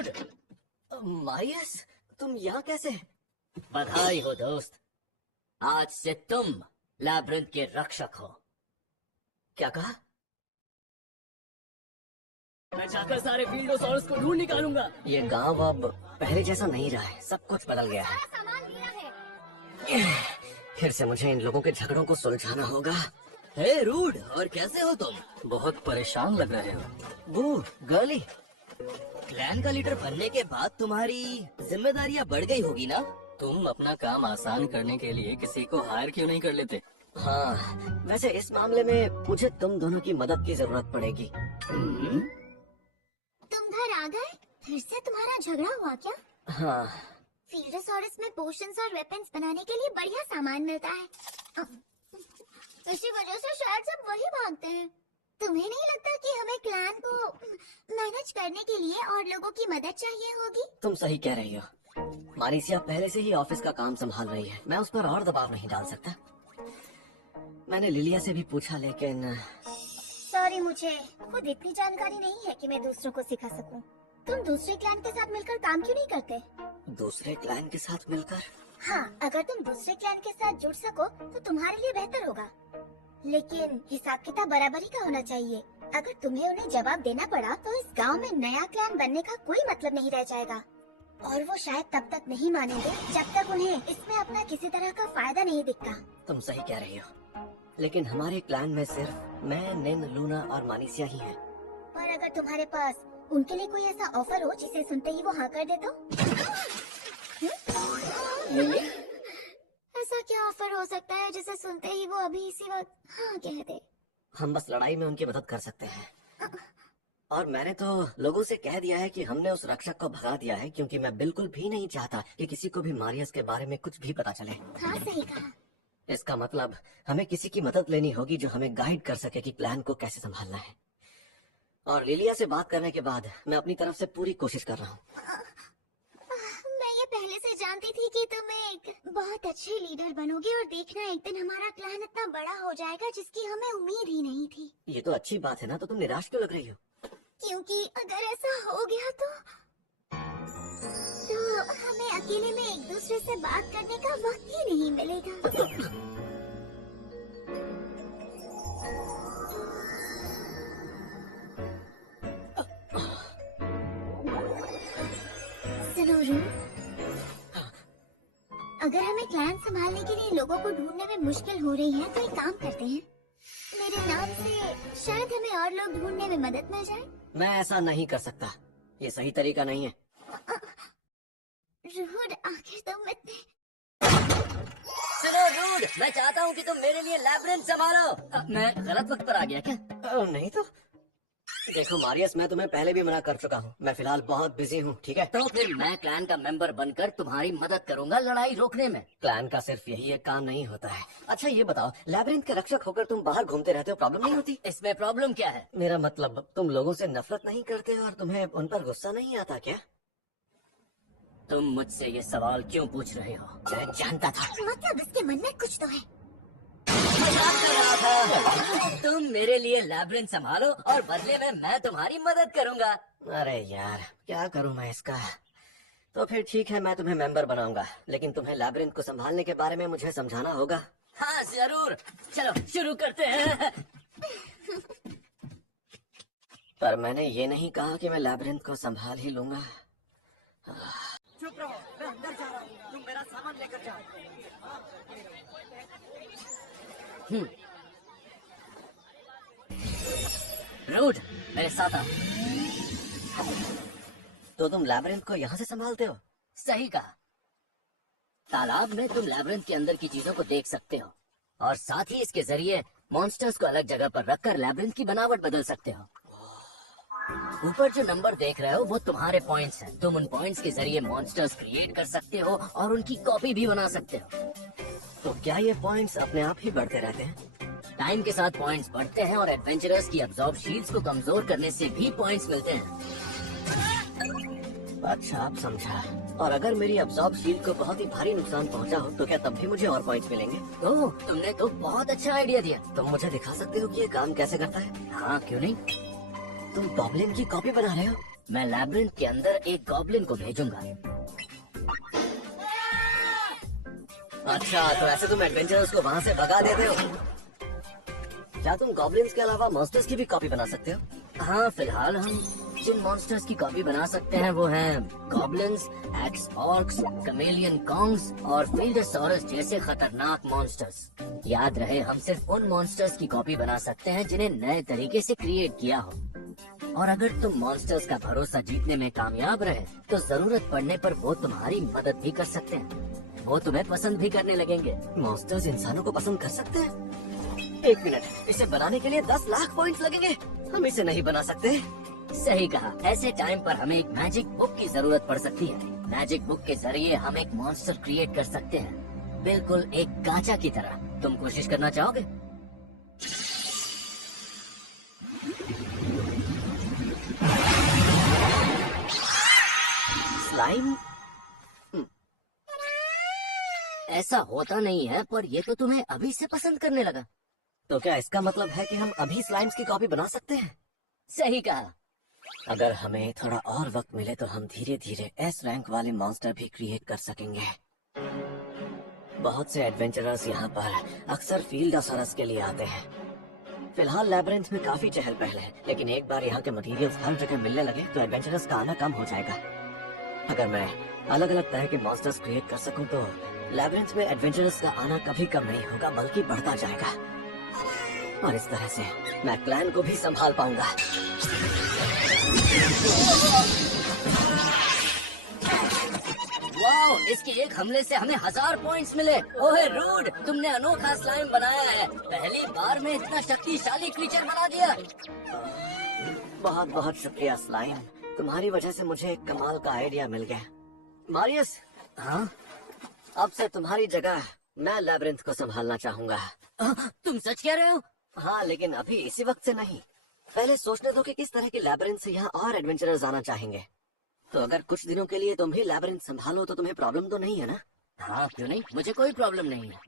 Rude. Marius, तुम यहाँ कैसे? बधाई हो दोस्त, आज से तुम लैब्रिंथ के रक्षक हो। क्या कहा? मैं जाकर सारे फील्डोसॉरस को ढूंढ निकालूंगा। ये गांव अब पहले जैसा नहीं रहा है, सब कुछ बदल गया है। फिर से मुझे इन लोगों के झगड़ों को सुलझाना होगा। हे रूड, और कैसे हो तुम? बहुत परेशान लग रहे हो। वो गर्ली, क्लैन का लीडर बनने के बाद तुम्हारी जिम्मेदारियां बढ़ गई होगी ना? तुम अपना काम आसान करने के लिए किसी को हायर क्यों नहीं कर लेते? हाँ, वैसे इस मामले में मुझे तुम दोनों की मदद की जरूरत पड़ेगी। तुम घर आ गए? फिर से तुम्हारा झगड़ा हुआ क्या? हाँ, फील्डोसॉरस में पोशंस और वेपन्स बनाने के लिए बढ़िया सामान मिलता है। इसी वजह से शायद सब वही भागते हैं। तुम्हें नहीं लगता कि हमें क्लैन को मैनेज करने के लिए और लोगों की मदद चाहिए होगी? तुम सही कह रही हो। मारिसिया पहले से ही ऑफिस का काम संभाल रही है, मैं उस पर और दबाव नहीं डाल सकता। मैंने लिलिया से भी पूछा, लेकिन सॉरी, मुझे खुद इतनी जानकारी नहीं है कि मैं दूसरों को सिखा सकूं। तुम दूसरे क्लैन के साथ मिलकर काम क्यों नहीं करते? दूसरे क्लैन के साथ मिलकर? हाँ, अगर तुम दूसरे क्लैन के साथ जुड़ सको तो तुम्हारे लिए बेहतर होगा, लेकिन हिसाब किताब बराबरी का होना चाहिए। अगर तुम्हें उन्हें जवाब देना पड़ा तो इस गांव में नया क्लैन बनने का कोई मतलब नहीं रह जाएगा, और वो शायद तब तक नहीं मानेंगे जब तक उन्हें इसमें अपना किसी तरह का फायदा नहीं दिखता। तुम सही कह रही हो, लेकिन हमारे क्लैन में सिर्फ मैं, निन, लूना और मानिसिया ही हैं। और अगर तुम्हारे पास उनके लिए कोई ऐसा ऑफर हो जिसे सुनते ही वो हाँ कर दे तो? ऐसा क्या ऑफर हो सकता है जिसे सुनते ही वो अभी इसी वक्त हाँ कह दे? हम बस लड़ाई में उनकी मदद कर सकते हैं। और मैंने तो लोगों से कह दिया है कि हमने उस रक्षक को भगा दिया है, क्योंकि मैं बिल्कुल भी नहीं चाहता कि किसी को भी मारियस के बारे में कुछ भी पता चले। हाँ, सही कहा। इसका मतलब हमें किसी की मदद लेनी होगी जो हमें गाइड कर सके कि प्लान को कैसे संभालना है। और लिलिया से बात करने के बाद मैं अपनी तरफ से पूरी कोशिश कर रहा हूँ। मैं ये पहले से जानती थी कि तुम एक बहुत अच्छे लीडर बनोगे, और देखना एक दिन हमारा क्लैन इतना बड़ा हो जाएगा जिसकी हमें उम्मीद ही नहीं थी। ये तो अच्छी बात है ना, तो तुम निराश क्यों लग रही हो? क्योंकि अगर ऐसा हो गया तो हमें अकेले में एक दूसरे से बात करने का वक्त ही नहीं मिलेगा। सुनो रू, अगर हमें क्लैन संभालने के लिए लोगों को ढूंढने में मुश्किल हो रही है तो एक काम करते हैं, मेरे नाम से शायद हमें और लोग ढूंढने में मदद मिल जाए। मैं ऐसा नहीं कर सकता, ये सही तरीका नहीं है। रूड, आखिर तुम इतने... सुनो रूड, मैं चाहता हूँ कि तुम मेरे लिए लैब्रिंथ संभालो। मैं गलत वक्त पर आ गया क्या? नहीं तो देखो मारियस, मैं तुम्हें पहले भी मना कर चुका हूँ, मैं फिलहाल बहुत बिजी हूँ, ठीक है? तो फिर मैं क्लैन का मेंबर बनकर तुम्हारी मदद करूंगा लड़ाई रोकने में। क्लैन का सिर्फ यही एक काम नहीं होता है। अच्छा ये बताओ, लैब्रिंथ के रक्षक होकर तुम बाहर घूमते रहते हो, प्रॉब्लम नहीं होती? इसमें प्रॉब्लम क्या है? मेरा मतलब, तुम लोगों से नफरत नहीं करते और तुम्हें उन पर गुस्सा नहीं आता क्या? तुम मुझसे ये सवाल क्यों पूछ रहे हो? मैं जानता था। मतलब इसके मन में कुछ तो है। मजाक कर रहा था। तुम मेरे लिए लैब्रिंथ संभालो और बदले में मैं तुम्हारी मदद करूंगा। अरे यार, क्या करूं मैं इसका? तो फिर ठीक है, मैं तुम्हें मेंबर बनाऊंगा, लेकिन तुम्हें लैब्रिंथ को संभालने के बारे में मुझे समझाना होगा। हाँ जरूर, चलो शुरू करते हैं। पर मैंने ये नहीं कहा कि मैं लैब्रिंथ को संभाल ही लूंगा। चुप रहो, मैं अंदर जा रहा हूँ, तुम मेरा सामान लेकर जाओ। रूड, मेरे साथ आ। तो तुम लैब्रिंथ को यहाँ से संभालते हो? सही कहा। तालाब में तुम लैब्रिंथ के अंदर की चीजों को देख सकते हो, और साथ ही इसके जरिए मॉन्स्टर्स को अलग जगह पर रखकर लैब्रिंथ की बनावट बदल सकते हो। ऊपर जो नंबर देख रहे हो वो तुम्हारे पॉइंट्स हैं। तुम उन पॉइंट्स के जरिए मॉन्स्टर्स क्रिएट कर सकते हो और उनकी कॉपी भी बना सकते हो। तो क्या ये पॉइंट्स अपने आप ही बढ़ते रहते हैं? टाइम के साथ पॉइंट्स बढ़ते हैं, और एडवेंचरर्स की अब्जॉर्ब शील्ड्स को कमजोर करने से भी पॉइंट्स मिलते हैं। अच्छा, आप समझा। और अगर मेरी अब्जॉर्ब शील्ड को बहुत ही भारी नुकसान पहुंचा हो तो क्या तब भी मुझे और पॉइंट्स मिलेंगे? ओह, तुमने तो बहुत अच्छा आइडिया दिया। तुम मुझे दिखा सकते हो कि ये काम कैसे करता है? हाँ, क्यों नहीं। तुम गॉब्लिन की कॉपी बना रहे हो? मैं लैब्रिंथ के अंदर एक गॉब्लिन को भेजूंगा। अच्छा, तो ऐसे तुम एडवेंचरर्स को वहाँ से भगा देते हो। क्या तुम गॉब्लिन्स के अलावा मॉन्स्टर्स की भी कॉपी बना सकते हो? हाँ, फिलहाल हम जिन मॉन्स्टर्स की कॉपी बना सकते हैं वो हैं गॉब्लिन्स, एक्स ऑर्क्स, कमेलियन कॉन्ग्स और फील्डोसॉरस जैसे खतरनाक मॉन्स्टर्स। याद रहे, हम सिर्फ उन मॉन्स्टर्स की कॉपी बना सकते हैं जिन्हें नए तरीके से क्रिएट किया हो। और अगर तुम मॉन्स्टर्स का भरोसा जीतने में कामयाब रहे तो जरूरत पड़ने पर वो तुम्हारी मदद भी कर सकते हैं। वो तुम्हें पसंद भी करने लगेंगे। मॉन्स्टर्स इंसानों को पसंद कर सकते हैं? एक मिनट, इसे बनाने के लिए 10 लाख पॉइंट्स लगेंगे। हम इसे नहीं बना सकते। सही कहा। ऐसे टाइम पर हमें एक मैजिक बुक की जरूरत पड़ सकती है। मैजिक बुक के जरिए हम एक मॉन्स्टर क्रिएट कर सकते हैं, बिल्कुल एक गाचा की तरह। तुम कोशिश करना चाहोगे? स्लाइम? ऐसा होता नहीं है, पर ये तो तुम्हें अभी से पसंद करने लगा। तो क्या इसका मतलब है कि हम अभी स्लाइम्स की कॉपी बना सकते हैं? सही कहा। अगर हमें थोड़ा और वक्त मिले तो हम धीरे धीरे एस रैंक वाले मॉन्स्टर भी क्रिएट कर सकेंगे। बहुत से एडवेंचरर्स यहाँ पर अक्सर फील्डोसॉरस के लिए आते हैं। फिलहाल लैबिरिंथ में काफी चहल पहल है, लेकिन एक बार यहाँ के मटेरियल्स हर जगह मिलने लगे तो एडवेंचरर्स का आना कम हो जाएगा। अगर मैं अलग अलग तरह के मॉन्स्टर्स क्रिएट कर सकूं तो लैबिरिंथ में एडवेंचरर्स का आना कभी कम नहीं होगा, बल्कि बढ़ता जाएगा। और इस तरह से मैं क्लैन को भी संभाल पाऊंगा। वाओ, इसके एक हमले से हमें 1000 पॉइंट्स मिले। ओहे रूड, तुमने अनोखा स्लाइम बनाया है। पहली बार में इतना शक्तिशाली क्रीचर बना दिया। बहुत बहुत शुक्रिया स्लाइम, तुम्हारी वजह से मुझे एक कमाल का आइडिया मिल गया। मारियस, हाँ? अब से तुम्हारी जगह मैं लैबिरिंथ को संभालना चाहूंगा। तुम सच कह रहे हो? हाँ, लेकिन अभी इसी वक्त से नहीं। पहले सोचने दो कि किस तरह की लैबिरिंथ से यहाँ और एडवेंचरर्स आना चाहेंगे। तो अगर कुछ दिनों के लिए तुम ही लैबिरिंथ संभालो तो तुम्हें प्रॉब्लम तो नहीं है ना? हाँ, क्यों नहीं, मुझे कोई प्रॉब्लम नहीं है।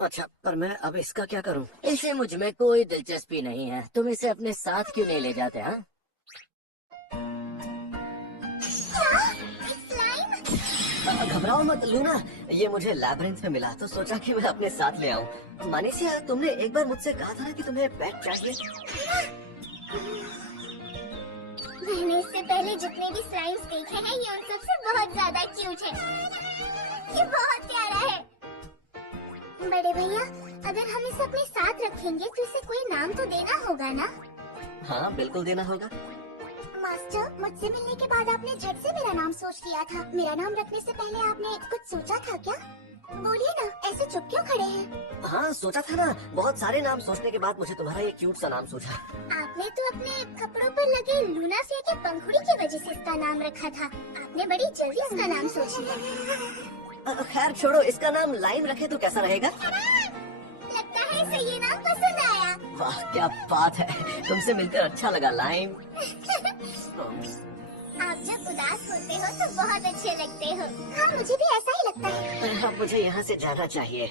अच्छा, पर मैं अब इसका क्या करूँ? इसे मुझ में कोई दिलचस्पी नहीं है। तुम इसे अपने साथ क्यों नहीं ले जाते? हाँ, घबराओ मत लूना, ये मुझे लैबिरिंथ में मिला तो सोचा कि मैं अपने साथ ले आऊं। मानिसिया, तुमने एक बार मुझसे कहा था ना कि तुम्हें पेट चाहिए। मैंने इससे पहले जितने भी स्लाइम्स देखे हैं ये उन सबसे बहुत ज्यादा क्यूट है। ये बहुत प्यारा है। बड़े भैया, अगर हम इसे अपने साथ रखेंगे तो इसे कोई नाम तो देना होगा ना? हाँ, बिल्कुल देना होगा। मास्टर, मुझसे मिलने के बाद आपने झट से मेरा नाम सोच लिया था। मेरा नाम रखने से पहले आपने कुछ सोचा था क्या? बोलिए ना, ऐसे चुप क्यों खड़े हैं? हाँ, सोचा था ना। बहुत सारे नाम सोचने के बाद मुझे तुम्हारा ये क्यूट सा नाम सूझा। आपने तो अपने कपड़ों पर लगे लूना से के पंखुड़ी की वजह से इसका नाम रखा था। आपने बड़ी जल्दी इसका नाम सोच लिया। खैर छोड़ो, इसका नाम लाइम रखे तो कैसा रहेगा? लगता है इसे ये नाम पसंद आया। वाह, क्या बात है, तुमसे मिलकर अच्छा लगा लाइम। आप जब उदास होते हो तो बहुत अच्छे लगते हो। हाँ, मुझे भी ऐसा ही लगता है। अब मुझे यहाँ से जाना चाहिए।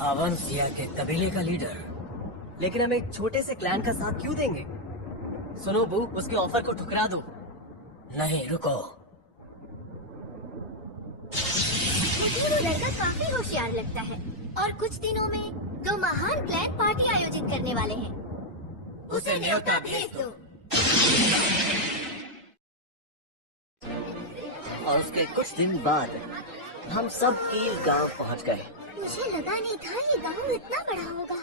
आवांसिया के कबीले का लीडर, लेकिन हम एक छोटे से क्लैन का साथ क्यों देंगे? सुनो बू, उसके ऑफर को ठुकरा दो। नहीं, रुको। मुझे वो लड़का काफी होशियार लगता है और कुछ दिनों में 2 महान क्लैन पार्टी आयोजित करने वाले हैं। उसे न्योता भेज दो। और उसके कुछ दिन बाद हम सब कील गांव पहुंच गए। मुझे लगा नहीं था ये गाँव इतना बड़ा होगा।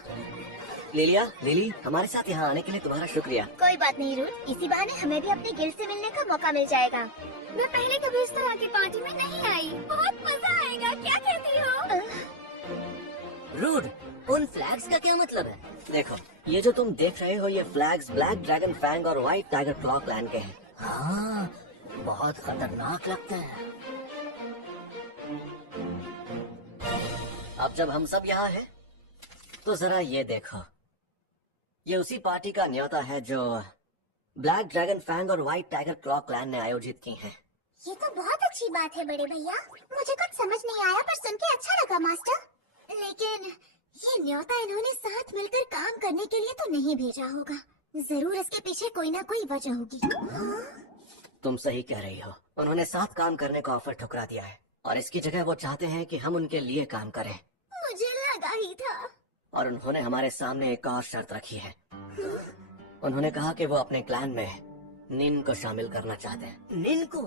लिली, हमारे साथ यहाँ आने के लिए तुम्हारा शुक्रिया। कोई बात नहीं रूट, इसी बहाने हमें भी अपने गिल्ड से मिलने का मौका मिल जाएगा। मैं पहले कभी इस तरह की पार्टी में नहीं आई। बहुत मजा आएगा, क्या कहती हो? रूड, उन फ्लैग्स का क्या मतलब है? देखो, ये जो तुम देख रहे हो ये फ्लैग्स ब्लैक ड्रैगन फैंग और व्हाइट टाइगर क्लॉ क्लैन के हैं। हाँ, बहुत खतरनाक लगता है। अब जब हम सब यहाँ हैं, तो जरा ये देखो, ये उसी पार्टी का न्योता है जो ब्लैक ड्रैगन फैंग और व्हाइट टाइगर क्लॉ क्लैन ने आयोजित की है। ये तो बहुत अच्छी बात है बड़े भैया। मुझे कुछ समझ नहीं आया पर सुन के अच्छा लगा मास्टर। लेकिन ये न्योता इन्होंने साथ मिलकर काम करने के लिए तो नहीं भेजा होगा। जरूर इसके पीछे कोई ना कोई वजह होगी। तुम सही कह रही हो, उन्होंने साथ काम करने का ऑफर ठुकरा दिया है और इसकी जगह वो चाहते हैं कि हम उनके लिए काम करें। मुझे लगा ही था। और उन्होंने हमारे सामने एक और शर्त रखी है। उन्होंने कहा कि वो अपने क्लैन में निन को शामिल करना चाहते हैं। निन को?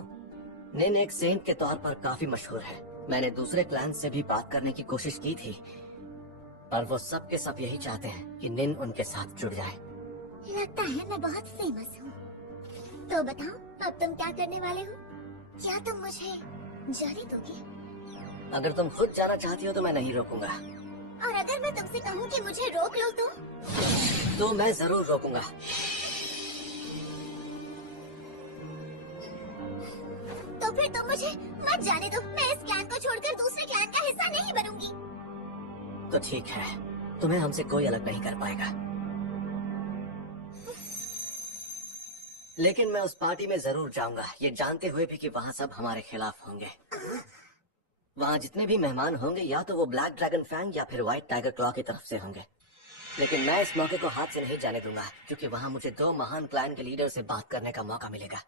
निन एक सेंट के तौर पर काफी मशहूर है। मैंने दूसरे क्लैन से भी बात करने की कोशिश की थी, पर वो सब के सब यही चाहते हैं कि निन उनके साथ जुड़ जाए। लगता है मैं बहुत फेमस हूँ। तो बताओ, अब तुम क्या करने वाले हो? क्या तुम मुझे जाने दोगे? अगर तुम खुद जाना चाहती हो तो मैं नहीं रोकूंगा। और अगर मैं तुमसे कहूँ कि मुझे रोक लो तो मैं जरूर रोकूंगा। तो फिर तुम मुझे मत जाने दो। मैं इस क्लैन को छोड़कर दूसरे क्लैन का हिस्सा नहीं बनूंगी। तो ठीक है, तुम्हें हमसे कोई अलग नहीं कर पाएगा। लेकिन मैं उस पार्टी में जरूर जाऊंगा, ये जानते हुए भी कि वहाँ सब हमारे खिलाफ होंगे। वहाँ जितने भी मेहमान होंगे या तो वो ब्लैक ड्रैगन फैंग या फिर व्हाइट टाइगर क्लॉ की तरफ से होंगे। लेकिन मैं इस मौके को हाथ से नहीं जाने दूंगा, क्योंकि वहाँ मुझे 2 महान क्लैन के लीडर से बात करने का मौका मिलेगा।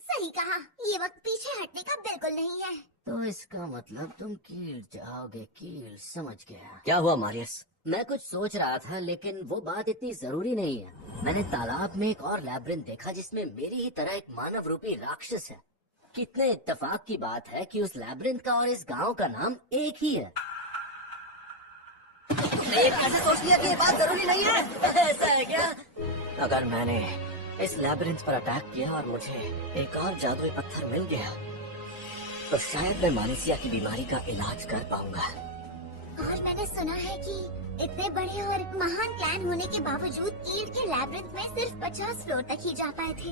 सही कहा, ये वक्त पीछे हटने का बिल्कुल नहीं है। तो इसका मतलब तुम कील जाओगे। कील, समझ गया। क्या हुआ मारियस? मैं कुछ सोच रहा था, लेकिन वो बात इतनी जरूरी नहीं है। मैंने तालाब में एक और लैब्रिंथ देखा जिसमें मेरी ही तरह एक मानव रूपी राक्षस है। कितने इत्तेफाक की बात है कि उस लैब्रिंथ का और इस गांव का नाम एक ही है। कैसे सोच लिया कि ये बात जरूरी नहीं है? ऐसा है क्या? अगर मैंने इस लैबिरिंथ पर अटैक किया और मुझे एक और जादुई पत्थर मिल गया तो शायद मैं मालिसिया की बीमारी का इलाज कर पाऊंगा। और मैंने सुना है कि इतने बड़े और महान क्लैन होने के बावजूद कील के लैब्रिंथ में सिर्फ 50 फ्लोर तक ही जा पाए थे।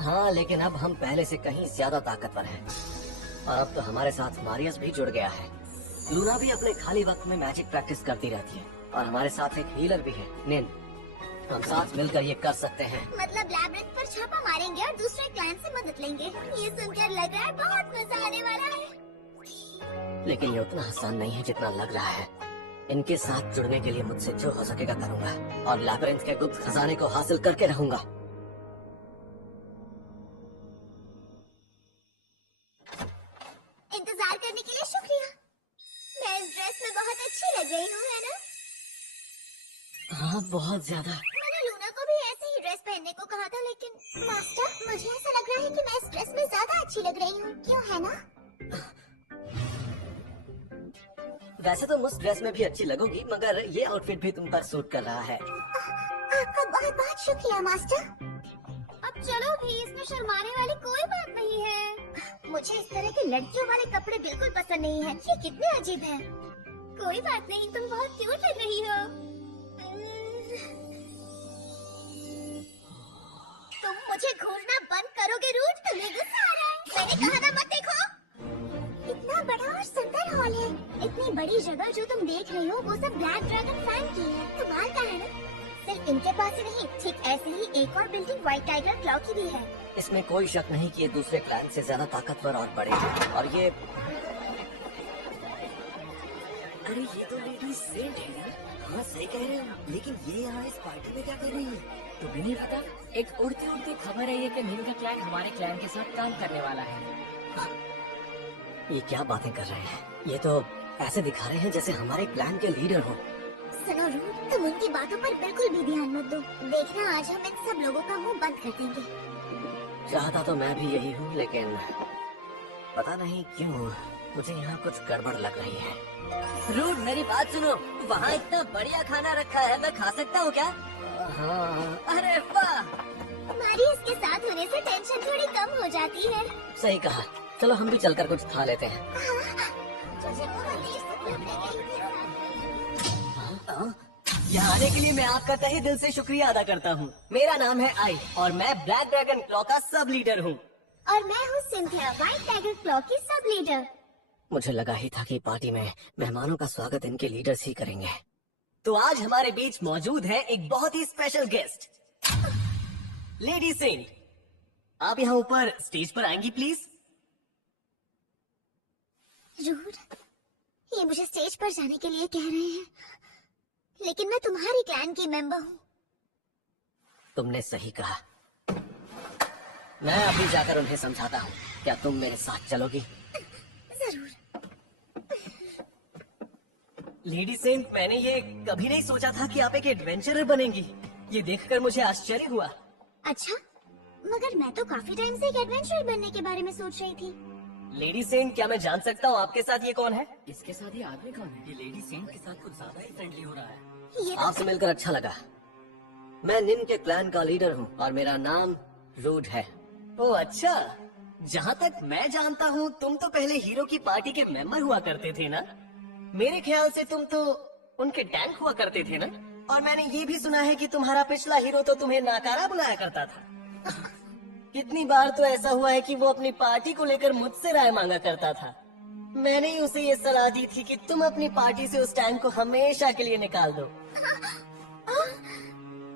हाँ, लेकिन अब हम पहले से कहीं ज्यादा ताकतवर हैं। और अब तो हमारे साथ मारियस भी जुड़ गया है। लूना भी अपने खाली वक्त में मैजिक प्रैक्टिस करती रहती है और हमारे साथ एक हीलर भी है, निन। हम साथ मिलकर ये कर सकते हैं। मतलब लैब्रिंथ पर छापा मारेंगे और दूसरे क्लैन से मदद लेंगे। ये सुनकर लग रहा है बहुत मजा आने वाला है। लेकिन ये उतना आसान नहीं है जितना लग रहा है। इनके साथ जुड़ने के लिए मुझसे जो हो सकेगा करूंगा और लैबिरिंथ के गुप्त खजाने को हासिल करके रहूंगा। इंतजार करने के लिए शुक्रिया। मैं इस ड्रेस में बहुत अच्छी लग रही हूँ, है ना? हाँ, बहुत ज्यादा। मैंने लूना को भी ऐसे ही ड्रेस पहनने को कहा था, लेकिन मास्टर, मुझे ऐसा लग रहा है कि मैं इस ड्रेस में ज्यादा अच्छी लग रही हूँ। क्यों, है ना? वैसे तो उस ड्रेस में भी अच्छी लगोगी, मगर ये आउटफिट भी तुम पर सूट कर रहा है। आपका बहुत बहुत शुक्रिया मास्टर। अब चलो भी, इसमें शर्माने वाली कोई बात नहीं है। मुझे इस तरह के लड़कियों वाले कपड़े बिल्कुल पसंद नहीं है। ये कितने अजीब हैं। कोई बात नहीं, तुम बहुत क्यूट लग रही हो। तुम मुझे घूरना बंद करोगे रूट? तुम्हें गुस्सा आ रहा है? मैंने कहा था मत देखो। इतना बड़ा और सुंदर हॉल है। इतनी बड़ी जगह जो तुम देख रही हो वो सब ब्लैक ड्रैगन फैन की है। कमाल का है ना? सिर्फ इनके पास ही नहीं, ठीक ऐसे ही एक और बिल्डिंग व्हाइट टाइगर क्लॉ की भी है। इसमें कोई शक नहीं कि ये दूसरे क्लैन से ज्यादा ताकतवर और बड़े हैं। और ये अरे ये तो लेडी सेंट है यार। हाँ सही कह रहे हो, लेकिन ये यहाँ इस पार्टी में क्या कर रही है? तो भी नहीं पता। एक उड़ती उड़ती खबर है ये कि निन का क्लैन हमारे क्लैन के साथ काम करने वाला है। ये क्या बातें कर रहे हैं? ये तो ऐसे दिखा रहे हैं जैसे हमारे क्लैन के लीडर हो। सुनो रूट, तुम उनकी बातों पर बिल्कुल भी ध्यान मत दो। देखना, आज हम इन सब लोगों का मुंह बंद कर देंगे। चाहता तो मैं भी यही हूँ, लेकिन पता नहीं क्यों मुझे यहाँ कुछ गड़बड़ लग रही है। रूट, मेरी बात सुनो। वहाँ इतना बढ़िया खाना रखा है, मैं खा सकता हूँ क्या? हाँ, अरे वाह! हमारी इसके साथ होने से टेंशन थोड़ी कम हो जाती है। सही कहा। चलो हम भी चलकर कुछ खा लेते हैं। तुझे बहुत देर से भूख लगी थी। यहाँ आने के लिए मैं आपका तहे दिल से शुक्रिया अदा करता हूँ। मेरा नाम है आई और मैं ब्लैक ड्रैगन क्लॉ का सब लीडर हूँ। और मैं हूँ सिंथिया, व्हाइट टाइगर क्लॉ की सब लीडर। मुझे लगा ही था कि पार्टी में मेहमानों का स्वागत इनके लीडर्स ही करेंगे। तो आज हमारे बीच मौजूद है एक बहुत ही स्पेशल गेस्ट, लेडी सेंट। आप यहाँ ऊपर स्टेज पर आएंगी प्लीज? रूट, ये मुझे स्टेज पर जाने के लिए कह रहे हैं। लेकिन मैं तुम्हारी क्लैन की मेंबर हूँ। तुमने सही कहा। मैं अभी जाकर उन्हें समझाता हूँ। क्या तुम मेरे साथ चलोगी? जरूर। लेडी सेंट, मैंने ये कभी नहीं सोचा था कि आप एक एडवेंचरर बनेंगी। ये देखकर मुझे आश्चर्य हुआ। अच्छा, मगर मैं तो काफी टाइम से एक एडवेंचरर बनने के बारे में सोच रही थी। लेडी सेंट, क्या मैं जान सकता हूँ आपके साथ ये कौन है? इसके साथ ये आदमी कौन है? ये लेडी सेंट के साथ कुछ ज्यादा ही फ्रेंडली हो रहा है। ये तो आपसे मिलकर अच्छा लगा। मैं निन के क्लैन का लीडर हूँ और मेरा नाम रूड है। ओह अच्छा, जहाँ तक मैं जानता हूँ तुम तो पहले हीरो की पार्टी के मेंबर हुआ करते थे ना? मेरे ख्याल से तुम तो उनके टैंक हुआ करते थे ना? और मैंने ये भी सुना है कि तुम्हारा पिछला हीरो तो तुम्हें नाकारा बुलाया करता था। कितनी बार तो ऐसा हुआ है कि वो अपनी पार्टी को लेकर मुझसे राय मांगा करता था। मैंने ही उसे ये सलाह दी थी कि तुम अपनी पार्टी से उस टैंक को हमेशा के लिए निकाल दो।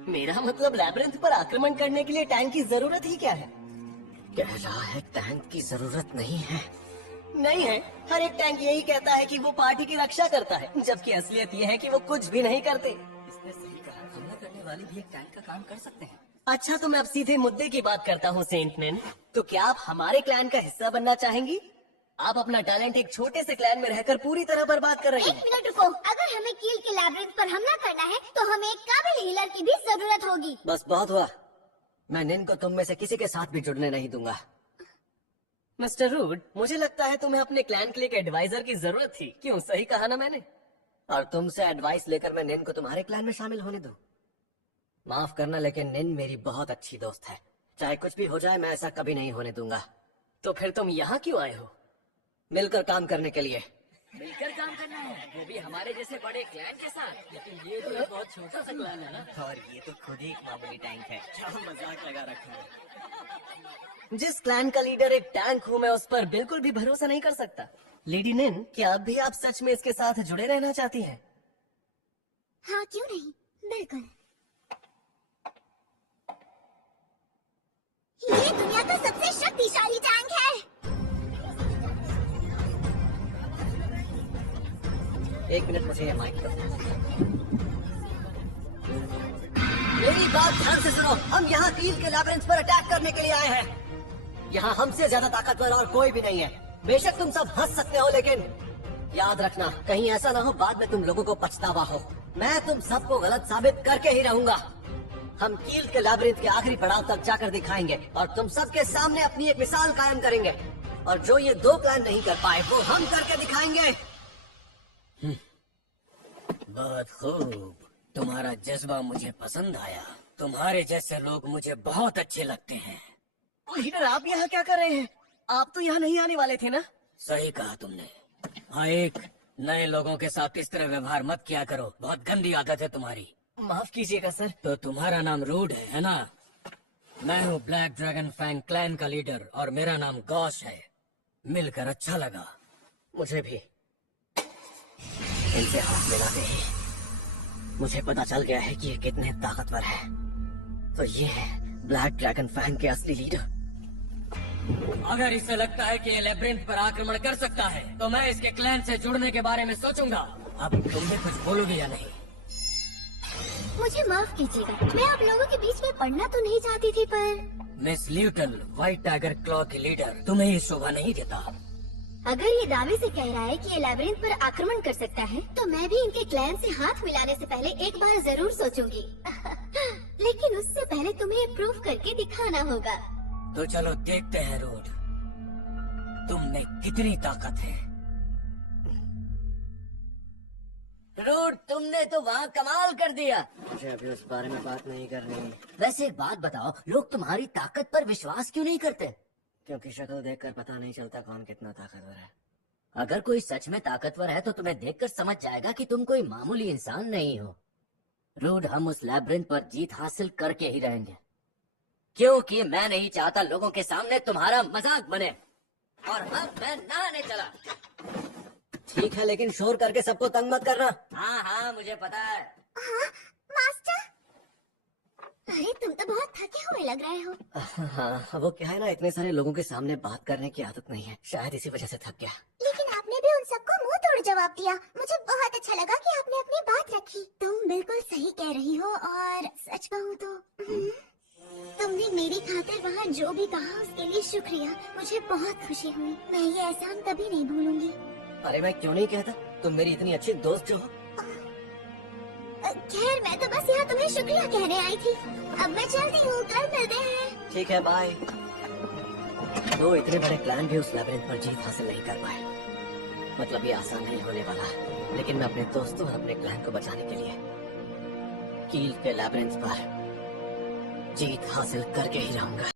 मेरा मतलब लैब्रिंथ पर आक्रमण करने के लिए टैंक की जरूरत ही क्या है? कह रहा है टैंक की जरूरत नहीं है। नहीं है। हर एक टैंक यही कहता है कि वो पार्टी की रक्षा करता है, जबकि असलियत ये है कि वो कुछ भी नहीं करते। इसने सही कहा, हमला करने वाले भी एक टैंक का काम कर सकते हैं। अच्छा, तो मैं अब सीधे मुद्दे की बात करता हूँ सेंट मैन। तो क्या आप हमारे क्लैन का हिस्सा बनना चाहेंगी? आप अपना टैलेंट एक छोटे से क्लैन में रहकर पूरी तरह बर्बाद कर रही एक हैं। मिनट रुको। अगर हमें कील के लैब्रिंथ पर हमला करना है तो हमें एक काबिल हीलर की भी जरूरत होगी। बस बहुत हुआ। मैं निन को तुम में से किसी के साथ भी जुड़ने नहीं दूंगा। मिस्टर रूड, मुझे लगता है तुम्हें अपने क्लैन के लिए एक एडवाइजर की जरूरत थी। क्यों, सही कहा ना मैंने? और तुमसे एडवाइस लेकर मैं निन को तुम्हारे क्लैन में शामिल होने दूं? माफ करना, लेकिन निन मेरी बहुत अच्छी दोस्त है। चाहे कुछ भी हो जाए, मैं ऐसा कभी नहीं होने दूंगा। तो फिर तुम यहाँ क्यों आए हो? मिलकर काम करने के लिए। मिलकर काम करना है, वो भी हमारे जैसे बड़े क्लैन के साथ। लेकिन ये तो एक बहुत छोटा सा क्लैन है ना। और ये तो खुद ही एक मामूली टैंक है। क्या मजाक लगा रखा है। जिस क्लैन का लीडर एक टैंक हूँ, मैं उस पर बिल्कुल भी भरोसा नहीं कर सकता। लेडी निन, क्या अब भी आप सच में इसके साथ जुड़े रहना चाहती हैं? हाँ, क्यों नहीं, बिल्कुल। ये दुनिया का सबसे शक्तिशाली टैंक है। एक मिनट, मुझे ये माइक दो। मेरी बात ध्यान से सुनो। हम यहाँ कील के लैब्रिंथ पर अटैक करने के लिए आए हैं। यहाँ हमसे ज्यादा ताकतवर और कोई भी नहीं है। बेशक तुम सब हंस सकते हो, लेकिन याद रखना, कहीं ऐसा ना हो बाद में तुम लोगों को पछतावा हो। मैं तुम सबको गलत साबित करके ही रहूंगा। हम कील के लैब्रिंथ के आखिरी पड़ाव तक जाकर दिखाएंगे और तुम सबके सामने अपनी एक मिसाल कायम करेंगे। और जो ये दो प्लान नहीं कर पाए, वो हम करके दिखाएंगे। बहुत खूब, तुम्हारा जज्बा मुझे पसंद आया। तुम्हारे जैसे लोग मुझे बहुत अच्छे लगते हैं। लीडर, आप यहाँ क्या कर रहे हैं? आप तो यहाँ नहीं आने वाले थे ना? सही कहा तुमने। हाँ, एक नए लोगों के साथ इस तरह व्यवहार मत किया करो, बहुत गंदी आदत है तुम्हारी। माफ कीजिएगा सर। तो तुम्हारा नाम रूड है ना? मैं हूँ ब्लैक ड्रैगन फैंग क्लैन का लीडर और मेरा नाम गॉश है। मिलकर अच्छा लगा। मुझे भी। इनसे हाथ मिलाते ही मुझे पता चल गया है कि ये कितने ताकतवर है। तो ये है ब्लैक ड्रैगन फैंग के असली लीडर। अगर इसे लगता है कि ये लेब्रिंथ पर आक्रमण कर सकता है, तो मैं इसके क्लैन से जुड़ने के बारे में सोचूंगा। अब तुम भी कुछ बोलोगे या नहीं? मुझे माफ कीजिएगा, मैं आप लोगों के बीच में पढ़ना तो नहीं चाहती थी, पर miss Luton, white tiger claw की लीडर, तुम्हें ये शोभा नहीं देता। अगर ये दावे से कह रहा है कि ये लैब्रिंथ पर आक्रमण कर सकता है, तो मैं भी इनके क्लैन से हाथ मिलाने से पहले एक बार जरूर सोचूंगी। लेकिन उससे पहले तुम्हें ये प्रूव करके दिखाना होगा। तो चलो देखते हैं रूड, तुम में कितनी ताकत है। रूड, तुमने तो वहाँ कमाल कर दिया। मुझे अभी उस बारे में बात नहीं करनी। वैसे एक बात बताओ, लोग तुम्हारी ताकत पर विश्वास क्यों नहीं करते? क्योंकि शक्ल देखकर पता नहीं चलता कौन कितना ताकतवर है। अगर कोई सच में ताकतवर है तो तुम्हें देखकर समझ जाएगा कि तुम कोई मामूली इंसान नहीं हो। रूड, हम उस लैब्रिंथ पर जीत हासिल करके ही रहेंगे, क्योंकि मैं नहीं चाहता लोगों के सामने तुम्हारा मजाक बने। और अब मैं नहाने चला। ठीक है, लेकिन शोर करके सबको तंग मत करना। हाँ हाँ, मुझे पता है। हाँ, मास्टर। अरे तुम तो बहुत थके हुए लग रहे हो। हाँ, वो क्या है ना, इतने सारे लोगों के सामने बात करने की आदत नहीं है, शायद इसी वजह से थक गया। लेकिन आपने भी उन सबको मुंह तोड़ जवाब दिया। मुझे बहुत अच्छा लगा कि आपने अपनी बात रखी। तुम बिल्कुल सही कह रही हो, और सच कहूँ तो तुमने मेरी खातिर वहाँ जो भी कहा उसके लिए शुक्रिया। मुझे बहुत खुशी हुई। मैं ये एहसान कभी नहीं भूलूंगी। अरे मैं क्यों नहीं कहता, तुम मेरी इतनी अच्छी दोस्त जो हो। खैर, मैं तो बस यहाँ तुम्हें शुक्रिया कहने आई थी। अब मैं चलती हूँ, कल मिलते हैं। ठीक है, बाय। दो इतने बड़े प्लान भी उस लैबिरिंथ पर जीत हासिल नहीं कर पाए। मतलब ये आसान नहीं होने वाला, लेकिन मैं अपने दोस्तों और अपने क्लैन को बचाने के लिए कील के लैबिरिंथ पर जीत हासिल करके ही रहूंगा।